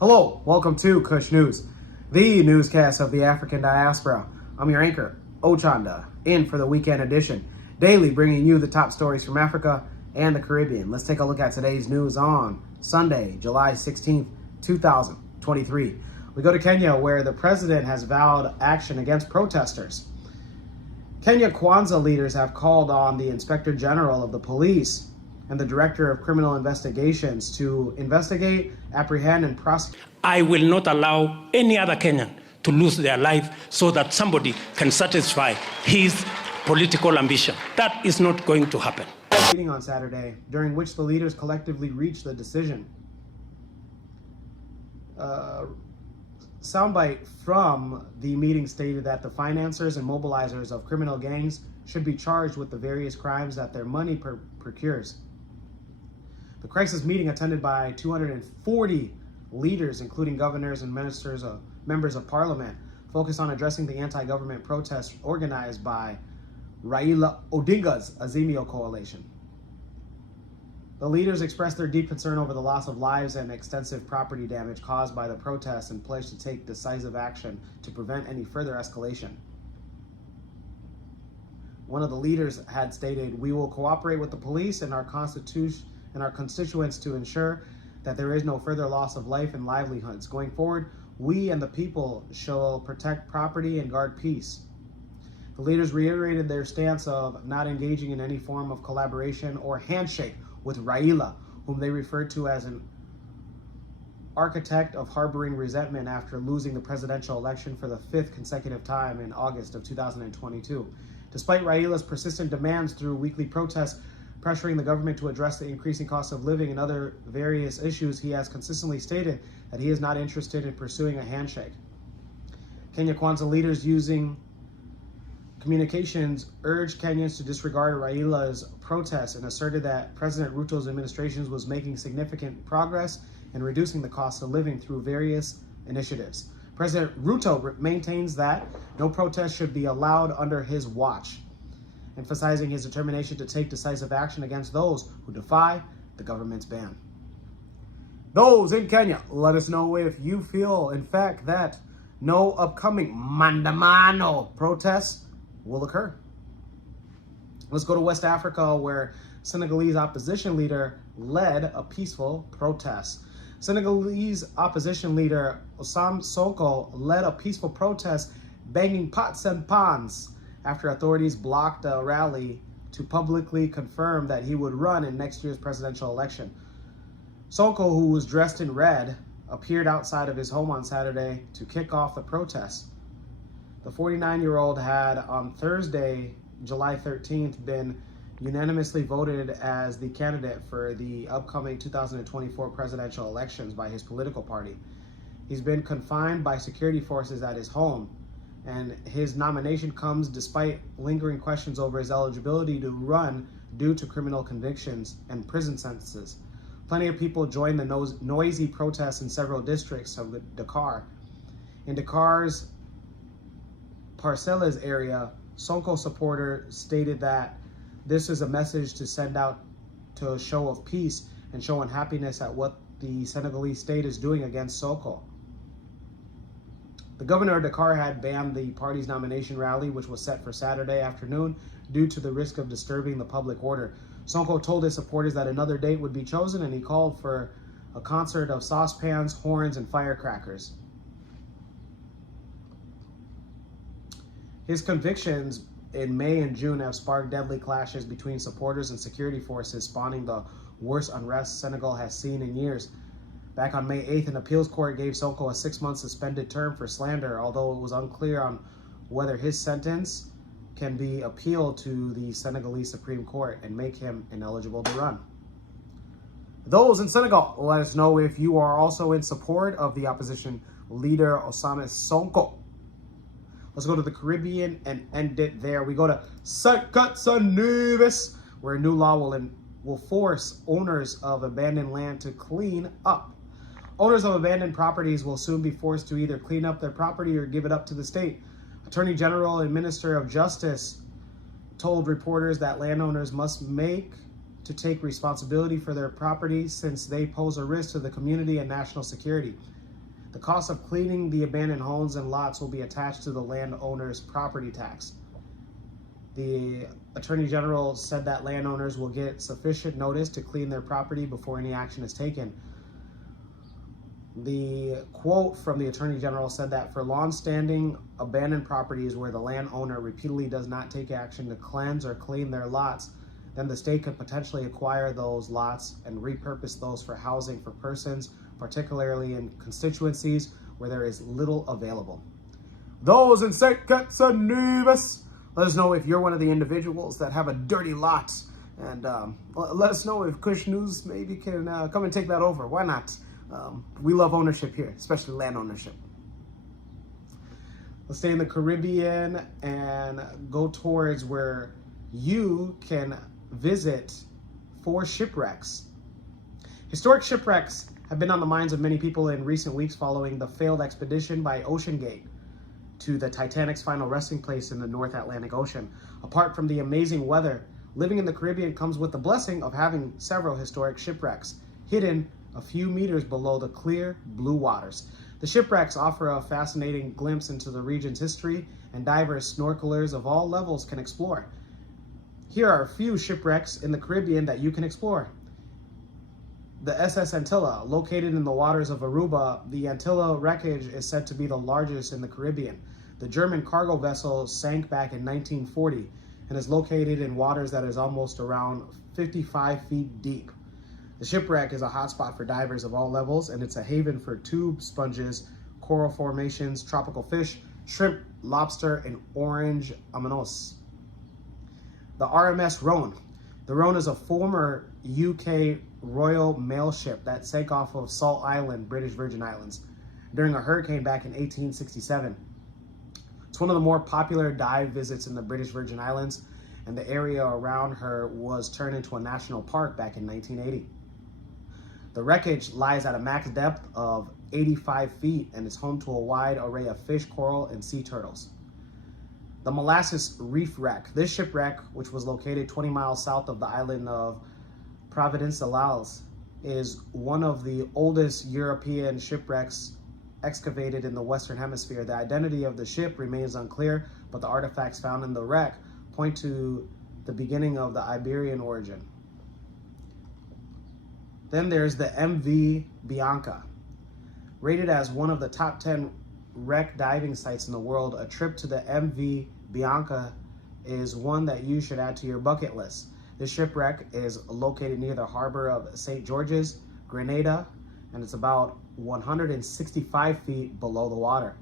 Hello, welcome to Kush News, the newscast of the African diaspora. I'm your anchor, Ochanda, in for the weekend edition, daily bringing you the top stories from Africa and the Caribbean. Let's take a look at today's news on Sunday, July 16th, 2023. We go to Kenya, where the president has vowed action against protesters. Kenya Kwanzaa leaders have called on the Inspector General of the Police and the Director of Criminal Investigations to investigate, apprehend, and prosecute. I will not allow any other Kenyan to lose their life so that somebody can satisfy his political ambition. That is not going to happen. Meeting on Saturday, during which the leaders collectively reached the decision. Soundbite from the meeting stated that the financiers and mobilizers of criminal gangs should be charged with the various crimes that their money procures. The crisis meeting, attended by 240 leaders, including governors and members of parliament, focused on addressing the anti-government protests organized by Raila Odinga's Azimio coalition. The leaders expressed their deep concern over the loss of lives and extensive property damage caused by the protests and pledged to take decisive action to prevent any further escalation. One of the leaders had stated, "We will cooperate with the police and our constituents to ensure that there is no further loss of life and livelihoods. Going forward, we and the people shall protect property and guard peace." The leaders reiterated their stance of not engaging in any form of collaboration or handshake with Raila, whom they referred to as an architect of harboring resentment after losing the presidential election for the fifth consecutive time in August of 2022. Despite Raila's persistent demands through weekly protests pressuring the government to address the increasing cost of living and other various issues, he has consistently stated that he is not interested in pursuing a handshake. Kenya Kwanzaa leaders, using communications, urged Kenyans to disregard Raila's protests and asserted that President Ruto's administration was making significant progress in reducing the cost of living through various initiatives. President Ruto maintains that no protest should be allowed under his watch, emphasizing his determination to take decisive action against those who defy the government's ban. Those in Kenya, let us know if you feel, in fact, that no upcoming Mandamano protests will occur. Let's go to West Africa, where Senegalese opposition leader led a peaceful protest. Senegalese opposition leader Sonko led a peaceful protest, banging pots and pans after authorities blocked a rally to publicly confirm that he would run in next year's presidential election. Sonko, who was dressed in red, appeared outside of his home on Saturday to kick off the protest. The 49-year-old had on Thursday, July 13th, been unanimously voted as the candidate for the upcoming 2024 presidential elections by his political party. He's been confined by security forces at his home, and his nomination comes despite lingering questions over his eligibility to run due to criminal convictions and prison sentences. Plenty of people joined the noisy protests in several districts of Dakar. In Dakar's Parcelles area, Sonko supporters stated that this is a message to send out to a show of peace and show unhappiness at what the Senegalese state is doing against Sonko. The governor of Dakar had banned the party's nomination rally, which was set for Saturday afternoon, due to the risk of disturbing the public order. Sonko told his supporters that another date would be chosen, and he called for a concert of saucepans, horns, and firecrackers. His convictions in May and June have sparked deadly clashes between supporters and security forces, spawning the worst unrest Senegal has seen in years. Back on May 8th, an appeals court gave Sonko a 6-month suspended term for slander, although it was unclear on whether his sentence can be appealed to the Senegalese Supreme Court and make him ineligible to run. Those in Senegal, let us know if you are also in support of the opposition leader Ousmane Sonko. Let's go to the Caribbean and end it there. We go to St. Kitts and Nevis, where a new law will force owners of abandoned land to clean up. Owners of abandoned properties will soon be forced to either clean up their property or give it up to the state. Attorney General and Minister of Justice told reporters that landowners must take responsibility for their property since they pose a risk to the community and national security. The cost of cleaning the abandoned homes and lots will be attached to the landowner's property tax. The Attorney General said that landowners will get sufficient notice to clean their property before any action is taken. The quote from the Attorney General said that for long-standing abandoned properties where the landowner repeatedly does not take action to cleanse or clean their lots, then the state could potentially acquire those lots and repurpose those for housing for persons, particularly in constituencies where there is little available. Those in St. Kitts and Nevis, let us know if you're one of the individuals that have a dirty lot, and let us know if Kush News maybe can come and take that over. Why not? We love ownership here, especially land ownership. Let's stay in the Caribbean and go towards where you can visit 4 shipwrecks. Historic shipwrecks have been on the minds of many people in recent weeks following the failed expedition by OceanGate to the Titanic's final resting place in the North Atlantic Ocean. Apart from the amazing weather, living in the Caribbean comes with the blessing of having several historic shipwrecks hidden a few meters below the clear blue waters. The shipwrecks offer a fascinating glimpse into the region's history, and divers, snorkelers of all levels can explore. Here are a few shipwrecks in the Caribbean that you can explore. The SS Antilla, located in the waters of Aruba, the Antilla wreckage is said to be the largest in the Caribbean. The German cargo vessel sank back in 1940 and is located in waters that is almost around 55 feet deep. The shipwreck is a hotspot for divers of all levels, and it's a haven for tube sponges, coral formations, tropical fish, shrimp, lobster, and orange aminos. The RMS Rhone. The Rhone is a former UK Royal Mail ship that sank off of Salt Island, British Virgin Islands, during a hurricane back in 1867. It's one of the more popular dive visits in the British Virgin Islands, and the area around her was turned into a national park back in 1980. The wreckage lies at a max depth of 85 feet and is home to a wide array of fish, coral, and sea turtles. The Molasses Reef Wreck. This shipwreck, which was located 20 miles south of the island of Providence-Salales, is one of the oldest European shipwrecks excavated in the Western Hemisphere. The identity of the ship remains unclear, but the artifacts found in the wreck point to the beginning of the Iberian origin. Then there's the MV Bianca. Rated as one of the top 10 wreck diving sites in the world, a trip to the MV Bianca is one that you should add to your bucket list. This shipwreck is located near the harbor of St. George's, Grenada, and it's about 165 feet below the water.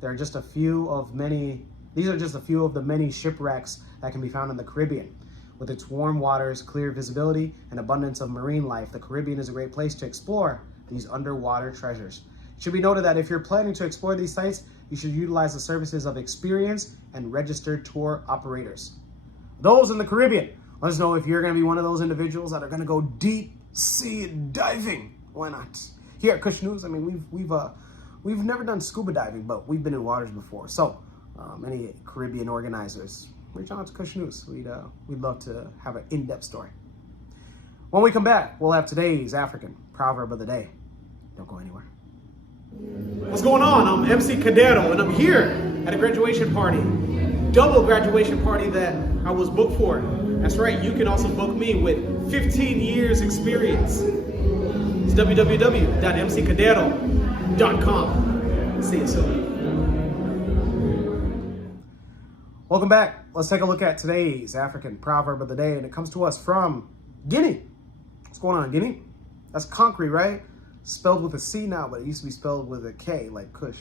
These are just a few of the many shipwrecks that can be found in the Caribbean. With its warm waters, clear visibility, and abundance of marine life, the Caribbean is a great place to explore these underwater treasures. It should be noted that if you're planning to explore these sites, you should utilize the services of experienced and registered tour operators. Those in the Caribbean, let us know if you're going to be one of those individuals that are going to go deep sea diving. Why not? Here at Kush News, I mean, we've never done scuba diving, but we've been in waters before. So, any Caribbean organizers, reach out to Kush News. We'd love to have an in-depth story. When we come back, we'll have today's African proverb of the day. Don't go anywhere. What's going on? I'm MC Cadero, and I'm here at a graduation party. Double graduation party that I was booked for. That's right, you can also book me with 15 years experience. It's www.mccadero.com. See you soon. Welcome back. Let's take a look at today's African proverb of the day, and it comes to us from Guinea. What's going on, Guinea? That's concrete, right? Spelled with a C now, but it used to be spelled with a K, like Kush.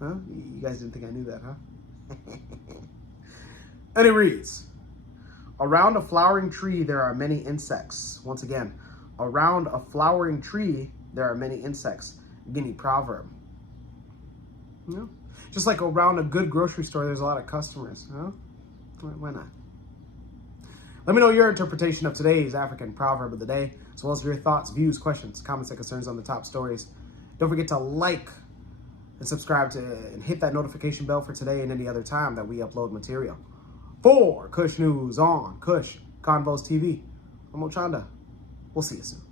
Huh? You guys didn't think I knew that, huh? And it reads, around a flowering tree, there are many insects. Once again, around a flowering tree, there are many insects. Guinea proverb. You know? Just like around a good grocery store, there's a lot of customers. Huh? Why not? Let me know your interpretation of today's African proverb of the day, as well as your thoughts, views, questions, comments, and concerns on the top stories. Don't forget to like and subscribe and hit that notification bell for today and any other time that we upload material. For Kush News on Kush Convos TV, I'm Ochanda. We'll see you soon.